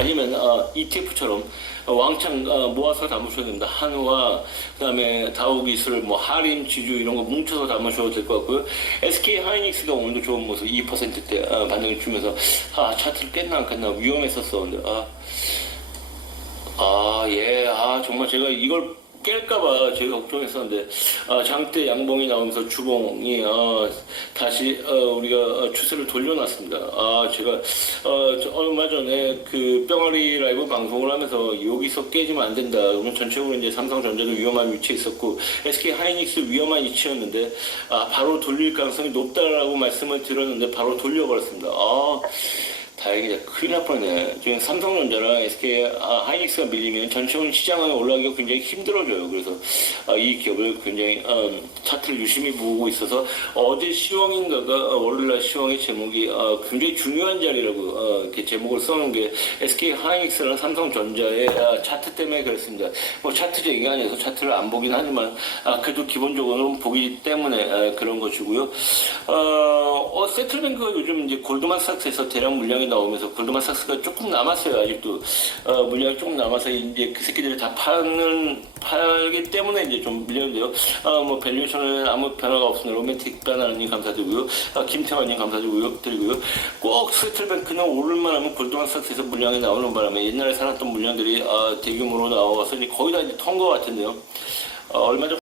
아니면 어, ETF처럼 왕창 어, 모아서 담으셔야 됩니다. 한화, 그다음에 다우기술, 뭐 하림, 지주 이런 거 뭉쳐서 담으셔도 될 것 같고요. SK 하이닉스가 오늘도 좋은 모습 2%대 어, 반등을 주면서 아 차트를 깼나 안 깼나 위험했었어. 근데 아 아, 예. 아, 정말 제가 이걸 깰까봐 제가 걱정했었는데, 아, 장대 양봉이 나오면서 주봉이, 아, 다시, 어, 우리가 어, 추세를 돌려놨습니다. 아, 제가, 어, 저 얼마 전에 그 뿅아리 라이브 방송을 하면서 여기서 깨지면 안 된다. 그러면 전체적으로 이제 삼성전자도 위험한 위치에 있었고, SK 하이닉스 위험한 위치였는데, 아, 바로 돌릴 가능성이 높다라고 말씀을 드렸는데, 바로 돌려버렸습니다. 아, 다행이다. 큰일 날 뻔했네. 지금 삼성전자랑 SK 아, 하이닉스가 밀리면 전체적인 시장은 올라가기가 굉장히 힘들어져요. 그래서 아, 이 기업을 굉장히 음, 차트를 유심히 보고 있어서 어제 시황인가가 어, 월요일날 시황의 제목이 어, 굉장히 중요한 자리라고 어, 이렇게 제목을 써놓은 게 SK 하이닉스랑 삼성전자의 아, 차트 때문에 그랬습니다. 뭐 차트 얘기 아니어서 차트를 안 보긴 하지만 아, 그래도 기본적으로는 보기 때문에 아, 그런 것이고요. 어, 어, 세틀뱅크가 요즘 이제 골드만삭스에서 대량 물량이 나오면서 골드만삭스가 조금 남았어요. 아직도 어, 물량이 조금 남아서 이제 그 새끼들이 다 파는 팔기 때문에 이제 좀 밀렸는데요. 아, 뭐 밸류에이션 은 아무 변화가 없습니다. 로맨틱 바나나님 감사드리고요. 아, 김태환님 감사드리고요. 드리고요. 꼭 세틀뱅크는 오를만 하면 골드만삭스에서 물량이 나오는 바람에 옛날에 살았던 물량들이 아, 대규모로 나와서 거의 다 이제 턴 것 같은데요. 어, 얼마 전